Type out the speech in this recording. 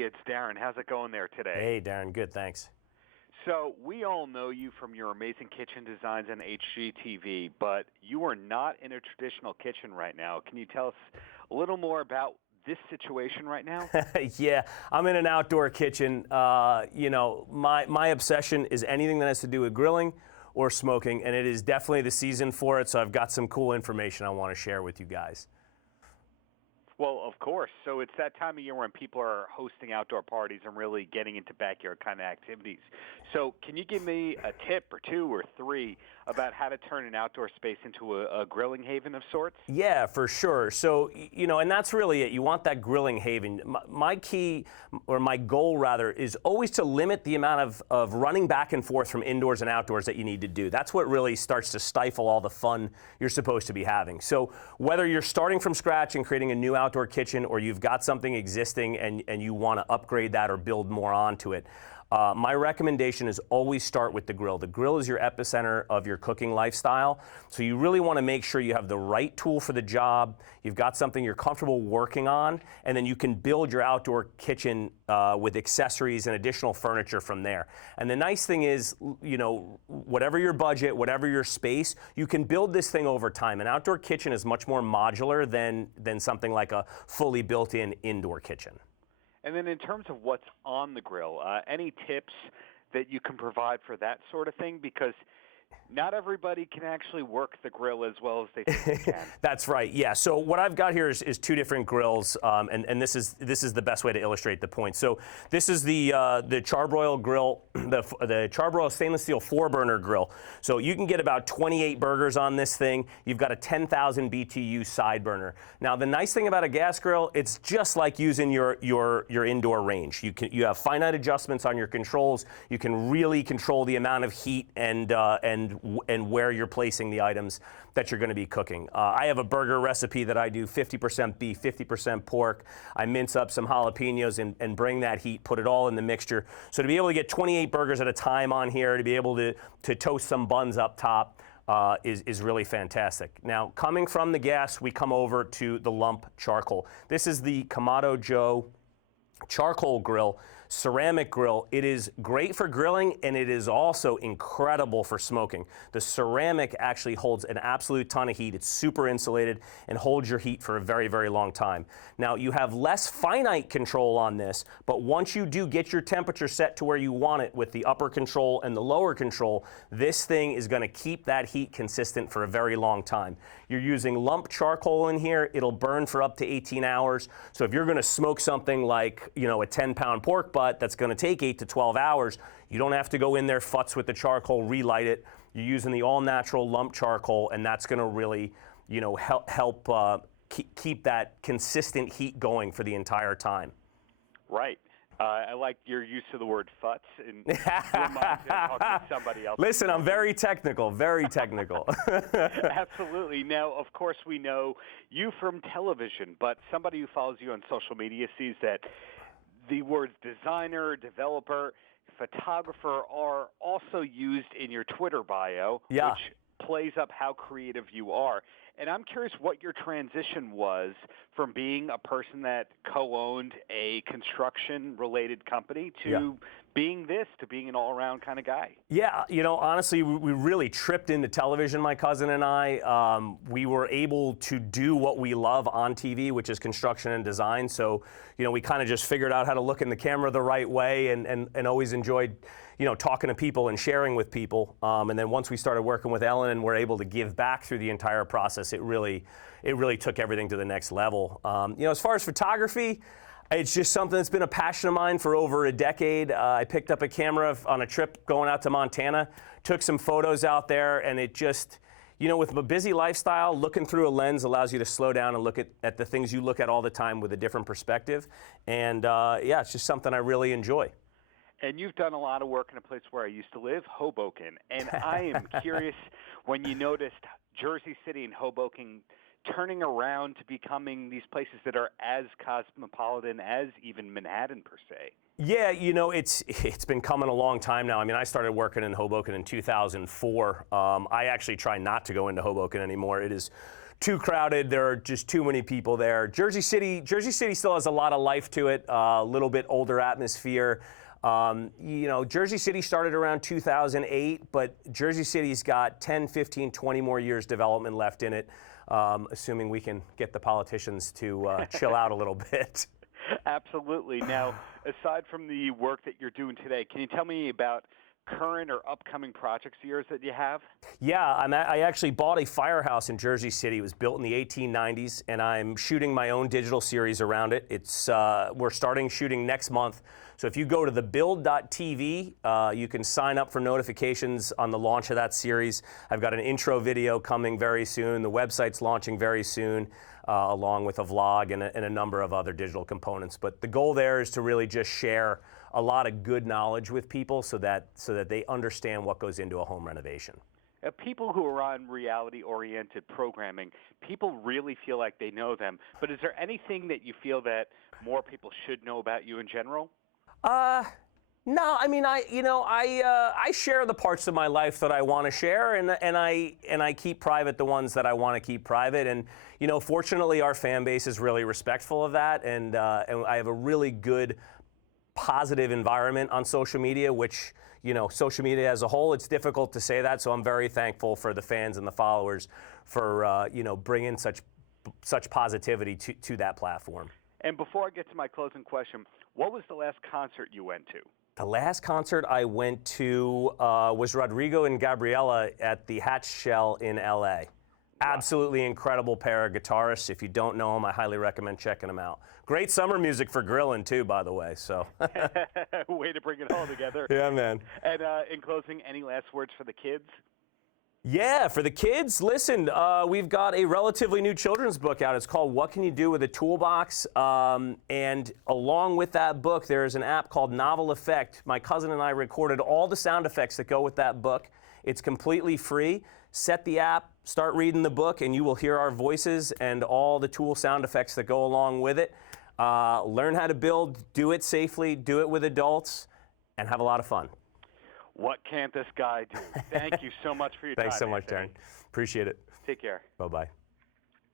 Hey, it's Darren. How's it going there today? Hey, Darren. Good, thanks. So we all know you from your amazing kitchen designs on HGTV, but you are not in a traditional kitchen right now. Can you tell us a little more about this situation right now? Yeah, I'm in an outdoor kitchen. My obsession is anything that has to do with grilling or smoking, and it is definitely the season for it, so I've got some cool information I want to share with you guys. Well, of course. So it's that time of year when people are hosting outdoor parties and really getting into backyard kind of activities. So can you give me a tip or two or three about how to turn an outdoor space into a grilling haven of sorts? Yeah, for sure. So, and that's really it. You want that grilling haven. My key, or my goal rather, is always to limit the amount of running back and forth from indoors and outdoors that you need to do. That's what really starts to stifle all the fun you're supposed to be having. So whether you're starting from scratch and creating a new outdoor kitchen, or you've got something existing and you want to upgrade that or build more onto it, my recommendation is always start with the grill. The grill is your epicenter of your cooking lifestyle. So you really want to make sure you have the right tool for the job, you've got something you're comfortable working on, and then you can build your outdoor kitchen with accessories and additional furniture from there. And the nice thing is, whatever your budget, whatever your space, you can build this thing over time. An outdoor kitchen is much more modular than something like a fully built-in indoor kitchen. And then in terms of what's on the grill, any tips that you can provide for that sort of thing? Because not everybody can actually work the grill as well as they think they can. That's right. Yeah. So what I've got here is two different grills, and this is the best way to illustrate the point. So this is the Charbroil grill, the Charbroil stainless steel 4-burner grill. So you can get about 28 burgers on this thing. You've got a 10,000 BTU side burner. Now the nice thing about a gas grill, it's just like using your indoor range. You have finite adjustments on your controls. You can really control the amount of heat and where you're placing the items that you're going to be cooking. I have a burger recipe that I do 50% beef, 50% pork. I mince up some jalapenos and bring that heat, put it all in the mixture. So to be able to get 28 burgers at a time on here, to be able to toast some buns up top, is really fantastic. Now, coming from the gas, we come over to the lump charcoal. This is the Kamado Joe charcoal grill, ceramic grill. It is great for grilling, and it is also incredible for smoking. The ceramic actually holds an absolute ton of heat. It's super insulated and holds your heat for a very, very long time. Now, you have less finite control on this, but once you do get your temperature set to where you want it with the upper control and the lower control, this thing is going to keep that heat consistent for a very long time. You're using lump charcoal in here. It'll burn for up to 18 hours. So if you're going to smoke something like, a 10-pound pork butt that's going to take 8 to 12 hours, you don't have to go in there futz with the charcoal, relight it. You're using the all-natural lump charcoal, and that's going to really, help keep that consistent heat going for the entire time. Right. I like your use of the word futz, and reminds me of talking to somebody else. Listen, I'm very technical, very technical. Absolutely. Now, of course, we know you from television, but somebody who follows you on social media sees that the words designer, developer, photographer are also used in your Twitter bio, yeah, which plays up how creative you are. And I'm curious what your transition was from being a person that co-owned a construction-related company to being an all-around kind of guy. Yeah, honestly, we really tripped into television, my cousin and I. We were able to do what we love on TV, which is construction and design. So, we kind of just figured out how to look in the camera the right way and always enjoyed, talking to people and sharing with people. And then once we started working with Ellen and were able to give back through the entire process, it really took everything to the next level. As far as photography, it's just something that's been a passion of mine for over a decade. I picked up a camera on a trip going out to Montana, took some photos out there, and it just, with a busy lifestyle, looking through a lens allows you to slow down and look at the things you look at all the time with a different perspective. And it's just something I really enjoy. And you've done a lot of work in a place where I used to live, Hoboken. And I am curious when you noticed Jersey City and Hoboken turning around to becoming these places that are as cosmopolitan as even Manhattan per se. Yeah, it's been coming a long time now. I mean, I started working in Hoboken in 2004. I actually try not to go into Hoboken anymore. It is too crowded. There are just too many people there. Jersey City still has a lot of life to it. A little bit older atmosphere. Jersey City started around 2008, but Jersey City's got 10, 15, 20 more years development left in it, assuming we can get the politicians to chill out a little bit. Absolutely. Now, aside from the work that you're doing today, can you tell me about current or upcoming projects of yours that you have? Yeah, I actually bought a firehouse in Jersey City. It was built in the 1890s, and I'm shooting my own digital series around it. We're starting shooting next month. So if you go to thebuild.tv, you can sign up for notifications on the launch of that series. I've got an intro video coming very soon. The website's launching very soon, along with a vlog and a number of other digital components. But the goal there is to really just share a lot of good knowledge with people so that they understand what goes into a home renovation. People who are on reality-oriented programming, people really feel like they know them. But is there anything that you feel that more people should know about you in general? No, I mean, I share the parts of my life that I want to share, and I keep private the ones that I want to keep private. And fortunately, our fan base is really respectful of that, and I have a really good, positive environment on social media, which social media as a whole, it's difficult to say that. So I'm very thankful for the fans and the followers for bringing such positivity to that platform. And before I get to my closing question, what was the last concert you went to? The last concert I went to was Rodrigo and Gabriela at the Hatch Shell in LA. Wow. Absolutely incredible pair of guitarists. If you don't know them, I highly recommend checking them out. Great summer music for grilling too, by the way. So way to bring it all together. Yeah, man. And in closing, any last words for the kids? Yeah, for the kids, listen, we've got a relatively new children's book out. It's called What Can You Do with a Toolbox? And along with that book, there's an app called Novel Effect. My cousin and I recorded all the sound effects that go with that book. It's completely free. Set the app, start reading the book, and you will hear our voices and all the tool sound effects that go along with it. Learn how to build, do it safely, do it with adults, and have a lot of fun. What can't this guy do? Thank you so much for your time. Thanks so much, Darren. Appreciate it. Take care. Bye-bye.